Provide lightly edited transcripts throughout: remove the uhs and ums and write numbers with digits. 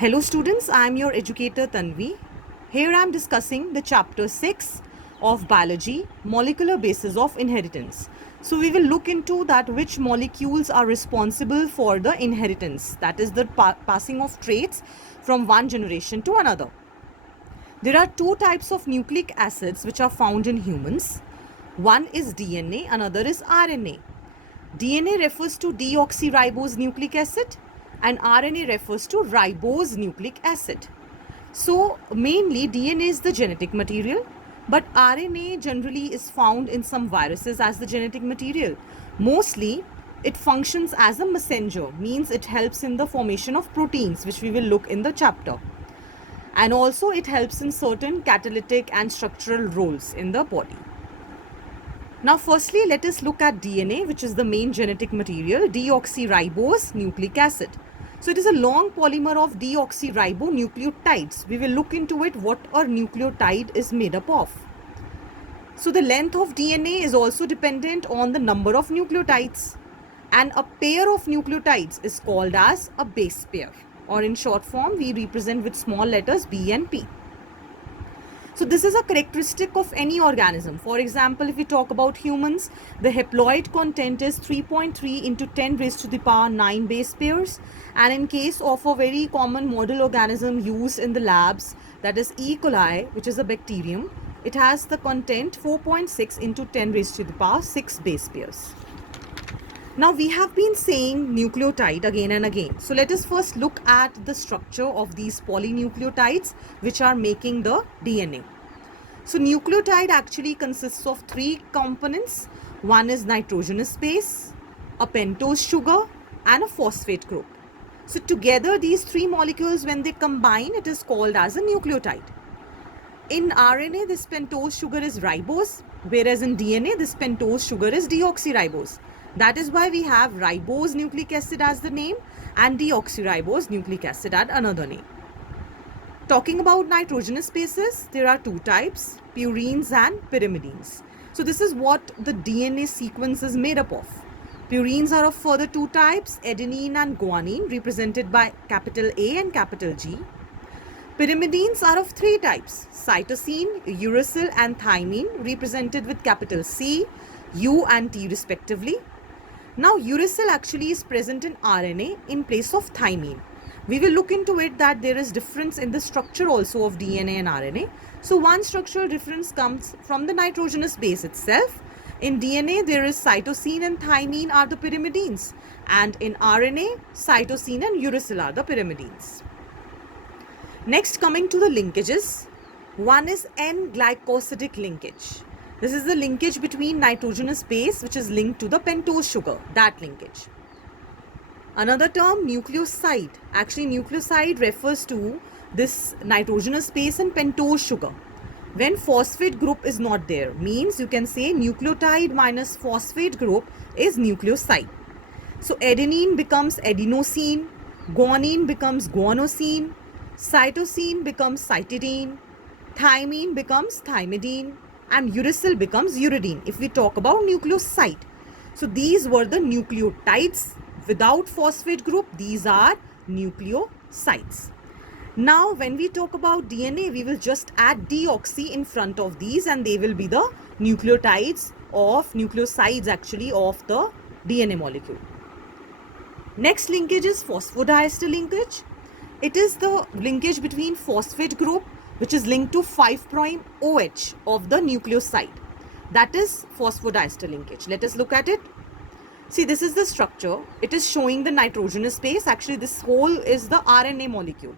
Hello students, I am your educator Tanvi. Here I am discussing the chapter 6 of biology, molecular basis of inheritance. So we will look into that which molecules are responsible for the inheritance, that is the passing of traits from one generation to another. There are two types of nucleic acids which are found in humans. One is DNA, another is RNA. DNA refers to deoxyribose nucleic acid and RNA refers to ribose nucleic acid. So mainly DNA is the genetic material, but RNA generally is found in some viruses as the genetic material. Mostly it functions as a messenger, means it helps in the formation of proteins, which we will look in the chapter. And also it helps in certain catalytic and structural roles in the body. Now firstly, let us look at DNA, which is the main genetic material, deoxyribose nucleic acid. So it is a long polymer of deoxyribonucleotides. We will look into it what a nucleotide is made up of. So the length of DNA is also dependent on the number of nucleotides, and a pair of nucleotides is called as a base pair, or in short form we represent with small letters B and P. So this is a characteristic of any organism. For example, if we talk about humans, the haploid content is 3.3 into 10 raised to the power 9 base pairs. And in case of a very common model organism used in the labs, that is E. coli, which is a bacterium, it has the content 4.6 into 10 raised to the power 6 base pairs. Now we have been saying nucleotide again and again. So let us first look at the structure of these polynucleotides which are making the DNA. So nucleotide actually consists of three components. One is nitrogenous base, a pentose sugar and a phosphate group. So together these three molecules, when they combine, it is called as a nucleotide. In RNA, this pentose sugar is ribose, whereas in DNA, this pentose sugar is deoxyribose. That is why we have ribose nucleic acid as the name and deoxyribose nucleic acid as another name. Talking about nitrogenous bases, there are two types, purines and pyrimidines. So this is what the DNA sequence is made up of. Purines are of further two types, adenine and guanine, represented by capital A and capital G. Pyrimidines are of three types, cytosine, uracil and thymine, represented with capital C, U and T respectively. Now uracil actually is present in RNA in place of thymine. We will look into it that there is difference in the structure also of DNA and RNA. So one structural difference comes from the nitrogenous base itself. In DNA there is cytosine and thymine are the pyrimidines, and in RNA cytosine and uracil are the pyrimidines. Next, coming to the linkages, one is N-glycosidic linkage. This is the linkage between nitrogenous base which is linked to the pentose sugar, that linkage. Another term, nucleoside. Actually, nucleoside refers to this nitrogenous base and pentose sugar. When phosphate group is not there, means you can say nucleotide minus phosphate group is nucleoside. So adenine becomes adenosine, guanine becomes guanosine, cytosine becomes cytidine, thymine becomes thymidine, and uracil becomes uridine if we talk about nucleoside. So these were the nucleotides without phosphate group. These are nucleosides. Now when we talk about DNA, we will just add deoxy in front of these and they will be the nucleotides of nucleosides actually of the DNA molecule. Next linkage is phosphodiester linkage. It is the linkage between phosphate group which is linked to 5' OH of the nucleoside. That is phosphodiester linkage. Let us look at it. See, this is the structure. It is showing the nitrogenous base. Actually, this whole is the RNA molecule.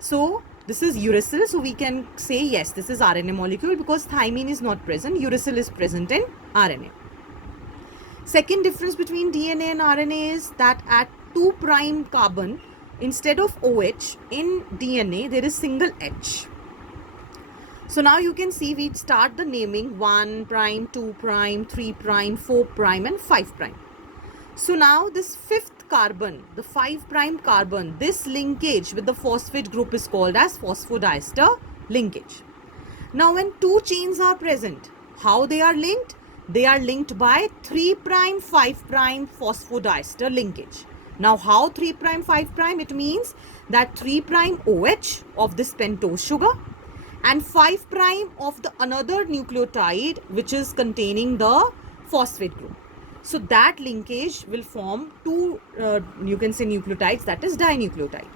So, this is uracil. So, we can say yes, this is RNA molecule because thymine is not present. Uracil is present in RNA. Second difference between DNA and RNA is that at 2' carbon, instead of OH in DNA, there is single H. So now you can see we start the naming 1', 2', 3', 4' and 5'. So now this fifth carbon, the 5' carbon, this linkage with the phosphate group is called as phosphodiester linkage. Now when two chains are present, how they are linked? They are linked by 3', 5' phosphodiester linkage. Now how 3 prime 5 prime? It means that 3 prime OH of this pentose sugar and 5 prime of the another nucleotide which is containing the phosphate group. So that linkage will form two you can say nucleotides, that is dinucleotide.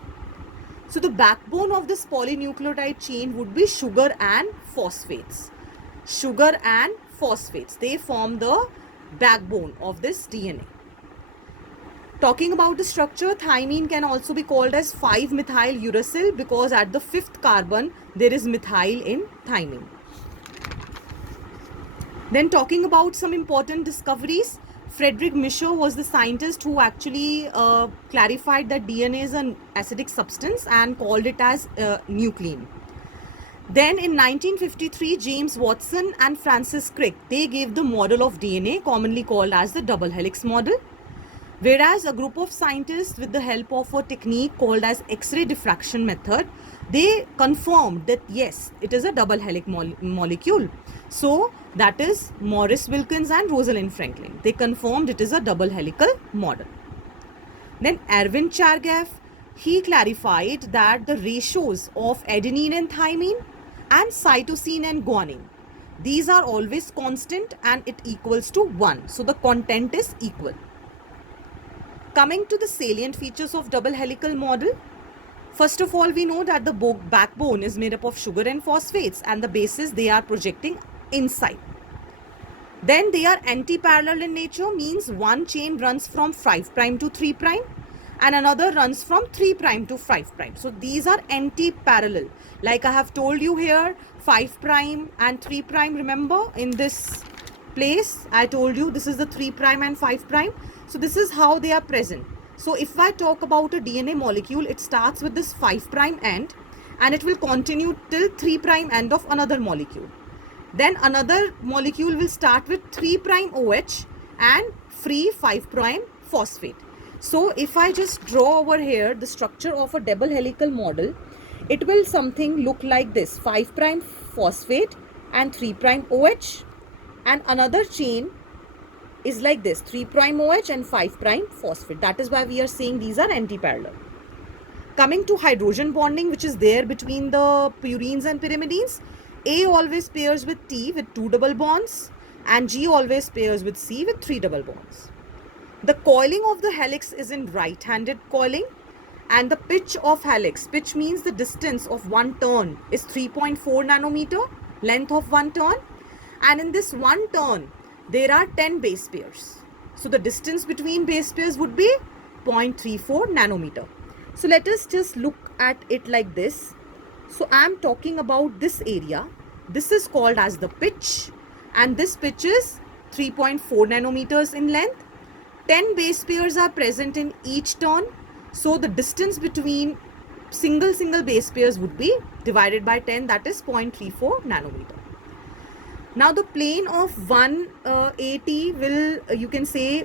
So the backbone of this polynucleotide chain would be sugar and phosphates. Sugar and phosphates, they form the backbone of this DNA. Talking about the structure, thymine can also be called as 5-methyl uracil because at the 5th carbon there is methyl in thymine. Then talking about some important discoveries, Friedrich Miescher was the scientist who actually clarified that DNA is an acidic substance and called it as nuclein. Then in 1953, James Watson and Francis Crick, they gave the model of DNA commonly called as the double helix model. Whereas a group of scientists with the help of a technique called as X-ray diffraction method, they confirmed that yes, it is a double helix molecule. So that is Maurice Wilkins and Rosalind Franklin. They confirmed it is a double helical model. Then Erwin Chargaff, he clarified that the ratios of adenine and thymine and cytosine and guanine, these are always constant and it equals to 1. So the content is equal. Coming to the salient features of double helical model, first of all, we know that the backbone is made up of sugar and phosphates and the bases, they are projecting inside. Then they are anti-parallel in nature, means one chain runs from 5 prime to 3 prime and another runs from 3 prime to 5 prime. So these are anti-parallel. Like I have told you here, 5 prime and 3 prime, remember in this place I told you this is the 3 prime and 5 prime. So this is how they are present. So if I talk about a DNA molecule, it starts with this 5 prime end and it will continue till 3 prime end of another molecule. Then another molecule will start with 3 prime OH and free 5 prime phosphate. So if I just draw over here the structure of a double helical model, it will something look like this: 5 prime phosphate and 3 prime OH, and another chain is like this: 3 prime OH and 5 prime phosphate. That is why we are saying these are anti-parallel. Coming to hydrogen bonding, which is there between the purines and pyrimidines, A always pairs with T with 2 double bonds and G always pairs with C with 3 double bonds. The coiling of the helix is in right-handed coiling, and the pitch of helix, pitch means the distance of one turn, is 3.4 nanometer, length of one turn, and in this one turn there are 10 base pairs. So the distance between base pairs would be 0.34 nanometer. So let us just look at it like this. So I am talking about this area. This is called as the pitch, and this pitch is 3.4 nanometers in length. 10 base pairs are present in each turn. So the distance between single base pairs would be divided by 10, that is 0.34 nanometer. Now the plane of 1 AT will you can say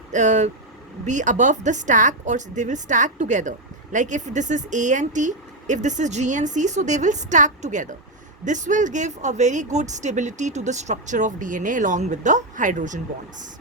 be above the stack, or they will stack together. Like if this is A and T, if this is G and C, so they will stack together. This will give a very good stability to the structure of DNA along with the hydrogen bonds.